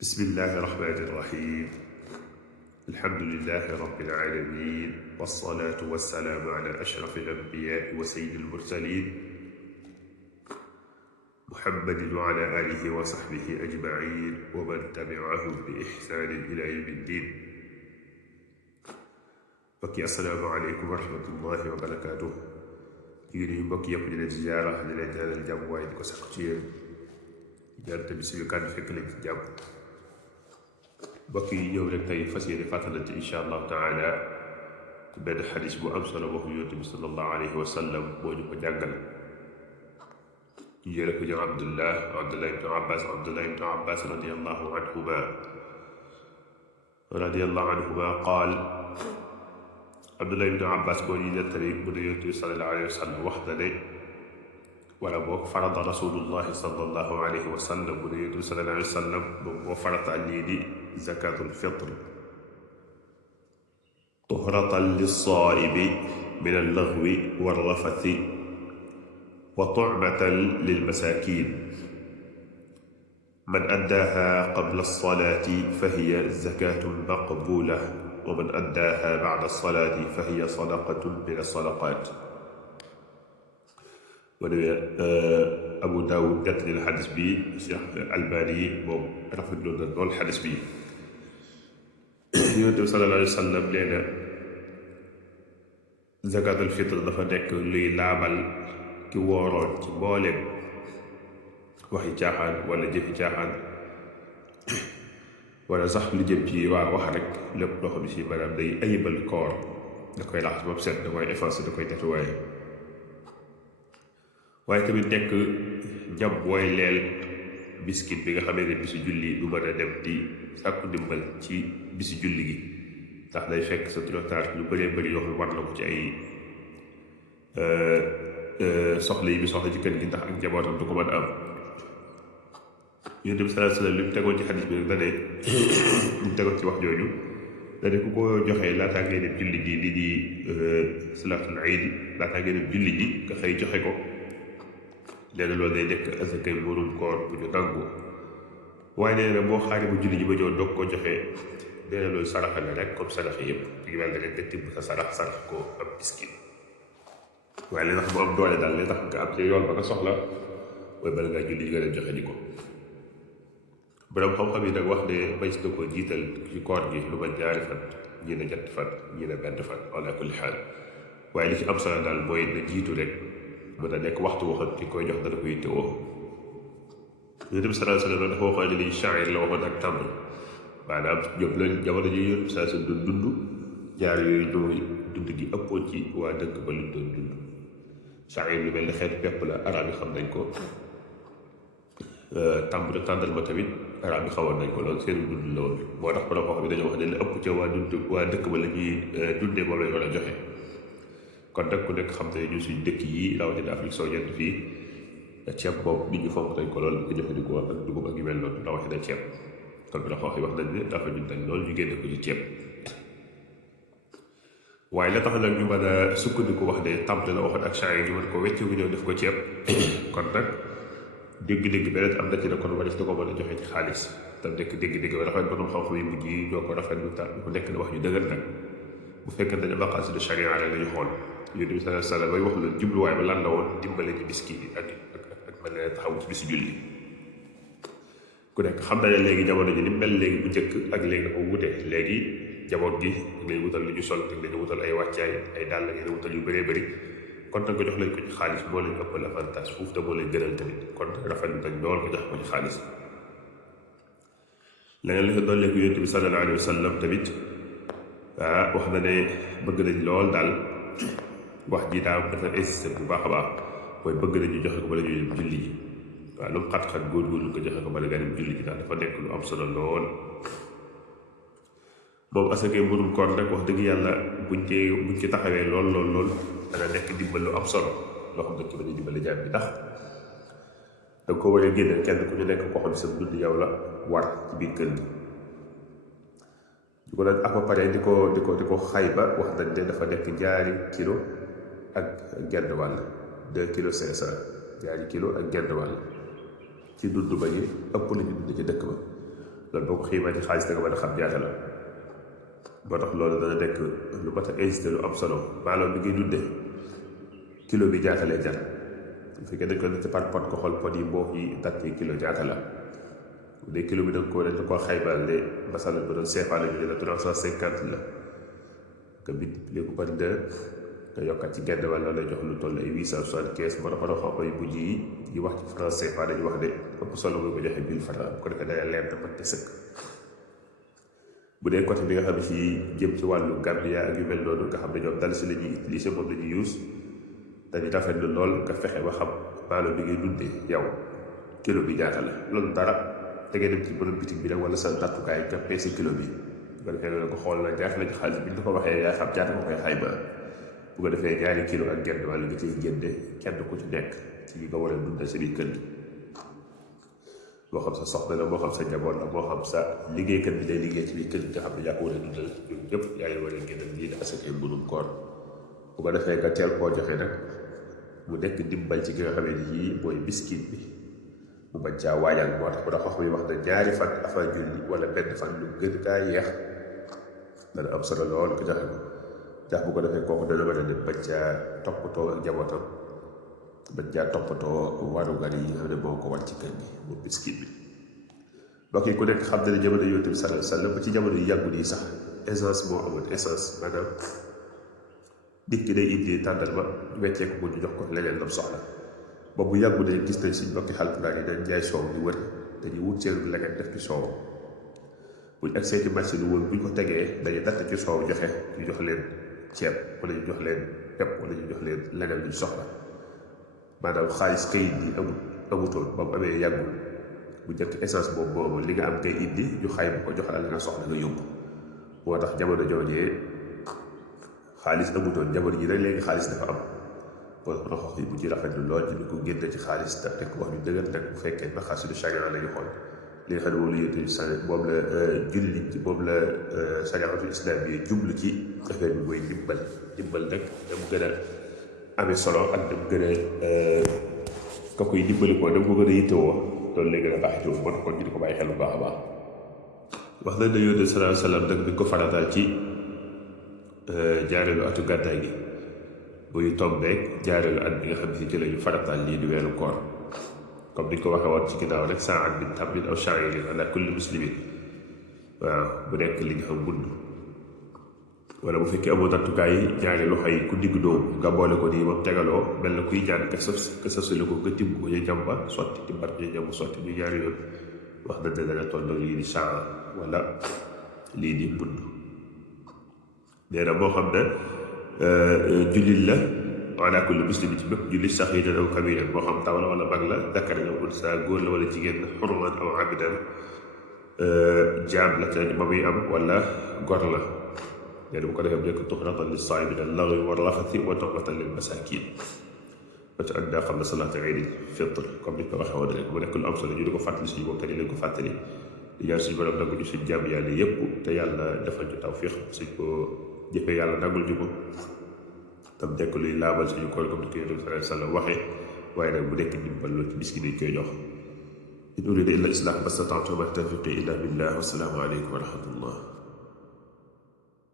بسم الله الرحمن الرحيم. الحمد لله رب العالمين، والصلاة والسلام على أشرف الأنبياء وسيد المرسلين محمد وعلى آله وصحبه أجمعين ومن تبعهم بإحسان إلى يوم الدين. بكي السلام عليكم ورحمة الله وبركاته. يجري بكي يقول الزيارة للجنة الجمع ويدك سكتين جانت بسيو كان فكرة الجمع. بكي يوم لكي فسير فاتلة إن شاء الله تعالى benn xadis bu am solo waxu yonent bi sallallahu alayhi wa sallam moo ñu ko jàngal. ñu jële ko ci Abdullah ibn Abbas radiyallahu anhuma qaal Abdullah ibn Abbas boo ñu nettali mu ne yonent bi sallallahu alayhi wa sallam wax na ne wala boog farada rasulullahi sallallahu alayhi wa sallam mu ne yonent bi sallallahu alayhi wa sallam moom moo farataal lii di zakatul fitr طهرة للصائم من اللغو والرفث وطعمة للمساكين من أداها قبل الصلاة فهي زكاة مقبولة ومن أداها بعد الصلاة فهي صدقة من الصدقات. أبو داود نتلي الحديث بي الشيخ الألباني moom rafetlu na lool xadis bi. Yonent bi sallallahu alayhi wa sallam nee na zakatul fitr dafa nekk luy laabal ki wooroon ci mbooleem waxi caaxaan wala jëfi caaxaan wala sax lu jëm ci waa wax rek lépp loo xam ne si maanaam day ayibal koor da koy laxas ba mu set da koy effacé da koy nettoyé waaye tamit nekk jam booy leel biskit bi nga xamee ne bisu julli du mën a dem di sàkku ndimbal ci bisu julli gi ndax day fekk sa trottage lu bëree bëri yoo xam war na ko ci ay soxla yi bi soxla ci kër gi ndax ak njabootam du ko mën a am. Yonent bi sallallahu alayhi wa sallam li mu tegoon ci xadis bi nag da ne li mu tegoon ci wax jooju da ne ku ko joxee laataa ngay dem julli ji lii di salaatul iid laataa ngay dem julli ji nga xëy joxe ko nee na loolu day nekk asakay murum koor bu ñu nangu. waaye nee na boo xaaree bu julli ji ba ñëw doog ko joxe nee na loolu saraxa la rek comme sarax yëpp di mel ne nga tibb sa sarax ko am miskin. waaye li tax mu am doole daal li tax nga am ci yoon ba nga soxla mooy bala ngaa julli nga dem joxe ji ko. borom xam-xam yi nag wax ne bañ na ko jiital ci koor gi lu ma ñaari fan ñii ne ñetti fan ñii ne benn fan ala kulli xaal waaye li ci am solo daal mooy na jiitu rek mën a nekk waxtu waxoon ki koy jox dana ko yittewoo. Yonent bi sallallahu alayhi wa sallam dafa waxoon ne lii shaa'ir la waxoon ak tàmbali maanaam ñoom lañ jamono ji Yonent bi sallallahu alayhi wa sallam doon dund ñaar yooyu ñooy dund gi ëppoon ci waa dëkk ba luñ doon dund. shaa'ir lu mel ne xeetu pepp la arab yi xam nañ ko tàndal ma tamit arab yi xawoon nañ ko lool seen dund la woon moo tax borom xam ne dañoo wax ne la ëpp ca waa dëkk ba la ñuy dundee moom lañ war a joxe. kon nag ku nekk xam ne ñu suñ dëkk yi rawatina Afrique soo-jant fii ceeb boobu nit ñi fonk nañ ko lool di ko jëfandikoo ak dugub ak yu mel noonu rawatina ceeb kon bi la xoox yi wax nañ ne dafa ñun dañ lool ñu génne ko ci ceeb. waaye la tax nag ñu mën a sukkandiku wax ne tàmbali la waxoon ak shaa'ir ñu mën ko wecce gu ñëw def ko ceeb kon nag dégg-dégg beneen am na ci ne kon waris da ko mën a joxe ci xaalis te nekk dégg-dégg ba rafet borom xam-xam yi mujj yi ñoo ko rafetlu ta bu nekk ne wax ñu dëgër nag bu fekkee ne maqaasidu sharia la lañu xool. Yonent bi sallallahu alayhi wa sallam bay wax loolu jubluwaay ba lan la woon dimbale ci biskit yi ak mën na taxaw ci bisu julli. ku nekk xam na ne léegi jamono ji ni mel léegi bu njëkk ak léegi dafa wute léegi jaboot gi ngay wutal lu ñu sol te nga wutal ay wàccaay ay dàll nga wutal yu bëree bëri kon nag nga jox lañ ko ci xaalis moo leen ëppal avantage foofu te moo leen gënal tamit kon rafetlu nañ lool ko jox ko ci xaalis. leneen li ko dolli ko Yonent bi sallallahu alayhi wa sallam tamit wax na ne bëgg nañ lool daal. wax ji daal dafa insisté bu baax a baax mooy bëgg nañu joxe ko bala ñuy dem julli ji waaw lu mu xat-xat góorgóorlu ko joxe ko bala nga dem julli ji daal dafa nekk lu am solo lool. moom asakay mburum koor nag wax dëgg yàlla buñ ci taxawee lool dana nekk dimbal lu am solo loo xam ne ci bañ a dimbali jaam bi ndax da nga ko war a génneel kenn ku ñu nekk koo xam ne sa dund yow la war ci biir kër gi. di ko nag ak ba pare di ko xayba wax nañ ne dafa nekk ñaari kilo ak genn wàll 2 kilo 500 ñaari kilo ak genn wàll ci dund ba ñu ëpp la ñu dund ci dëkk ba loolu boo ko xiimaa ci xaalis da nga mën a xam ñaata la. moo tax loolu dana nekk lu mat a incité lu am solo maanaam bi ngay dunde kilo bi ñaata lay jar bu fekkee dañ ko natt par pot ko xool pot yi mboox yi natt yi kilo ñaata la bu dee kilo bi dañ koo xaymaal ne masala ba doon CFA la ñu ne la 350 la nga multiplié ko par 2 nga yokkat ci genn wàll lay jox lu toll ay 875 moo tax ba doon xam bu ji yi wax ci franc CFA dañu wax ne ëpp solo mooy ko joxe 1000 francs bu ko defee dana leer te mat te sëkk. bu dee côté bi nga xam ne fii jëm ci wàllu Gambia ak yu mel noonu nga xam ne ñoom dal si la ñuy utiliser moom la ñuy use dañuy rafetlu lool nga fexe ba xam maanaam bi ngay dundee yow kilo bi ñaata la loolu dara da ngay dem ci borom bitig bi rek wala sa nattukaay nga peese kilo bi bu ko defee nga ko xool la ñaata la ci xaalis bi ñu ko waxee yaa xam ñaata nga koy xayma bu ko defee ñaari kilo ak genn wàll nga ciy génne kenn ku ci nekk ci li nga war a dundal sa biir kër gi moo xam sa soxna la moo xam sa njaboot la moo xam sa liggéeykat bi lay liggéey ci biir kër gi nga xam ne yaa ko war a dundal ñun ñëpp yaa ngi war a génnal lii dafa asakee mbunum koor bu ko defee nga teel koo joxe nag mu nekk dimbal ci ki nga xamee ni yii mooy miskin bi mu bañ caa waajal moo tax bu tax wax bi wax na ñaari fan avant julli wala benn fan lu gën kaa yeex dana am solo lool ko joxe ko ndax bu ko defee kooku dana mën a dem bañ caa toppatoo ak njabootam bañ caa toppatoo warugar yi nga xam ne moo ko war ci kër gi moom miskin bi mbokk yi ku nekk xam na ne jamono Yonent bi sallallahu alayhi wa sallam ba ci jamono yu yàggu nii sax essence moo amoon essence maanaam nit ki day indi tàndarma weccee ko ñu jox ko leneen lam soxla boobu bu yàggu ne gis nañ suñ mbokki Haalpulaar yi dañ jaay soow di wër dañuy wut seen leneen def ci soow buñ agsee ci marché lu wër buñ ko tegee dañuy natt ci soow joxe ñu jox leen ceeb wala ñu jox leen pepp wala ñu jox leen leneen luñ soxla maanaam xaalis kayit bi amutoon ba mu amee yàggul bu njëkk essence boobu moo amoon li nga am ngay indi ñu xayma ko jox la nga soxla nga yóbbu moo tax jamono joojee xaalis amutoon jamono ji nag léegi xaalis dafa am moo tax roxox yi bu ci rafetlu lool ci ñu ko génne ci xaalis te nekk wax ñu dëgër nag bu fekkee ba xaasidu sharia la ñu xool li nga xam ne moom la yéen moom la julli ci moom la shariatul islam bi jublu ci affaire bi mooy dimbal nag dam gën a amee solo ak dam gën a ka koy dimbali ko dam ko gën a yittewoo loolu lay gën a baax itoo moo tax kon ñu di ko bàyyi xel bu baax a baax wax nañ ne Yonent sallallahu alayhi wa sallam nag bi ko farataal ci jaareelu atu gàddaay gi buy tombeek jaareelu at bi nga xam ne si jëlee ñu farataal lii di weeru koor comme niñ ko waxee woon ci ginnaaw rek saa at min tamrin aw sha'irin ala kulli muslimin waaw bu nekk li nga xam gudd wala bu fekkee amoo nattukaay ñaari loxo yi ku digg dóomu nga boole ko nii moom tegaloo mel na kuy ñaan ka sasuli ko nga tibb ko ñu jàmba sotti timbat ñu jàmb sotti ñu ñaari yoon wax na ne dana tolloo lii di saa wala lii di mudd nee na moo xam ne jullit la ala kulli muslimin ci bépp jullit saxiiran aw kabiiran moo xam taw la wala mag la dakaran aw unsaa góor la wala jigéen la xurman aw abidan jaam la te ba muy am wala gor la nee na bu ko defee mu nekk tuhratan lis-saa'imi min al-lagwi war-rafathi wa tu'matan lil-masaakiin ba ci ànd xam ne salaatu iidil fitr comme ni ko waxee woon rek mu nekk lu am solo ñu di ko fàttali suñu bopp te di leen ko fàttali di ñaan suñu borom nangul ñu suñu jàmm yàlla yépp te yàlla defal ñu tawfiix suñ ko jëfee yàlla nangul ñu ko tam nekk luy laabal suñu koor comme ni ko Yonent bi sallallahu alayhi wa sallam waxee waaye nag bu nekk dimbal loolu ci miskiin dañ koy jox in uriidu illa al-islaaha ma stata'tu wa ma tawfiiqii illaa billaah wa salaamu aleykum wa rahmatullah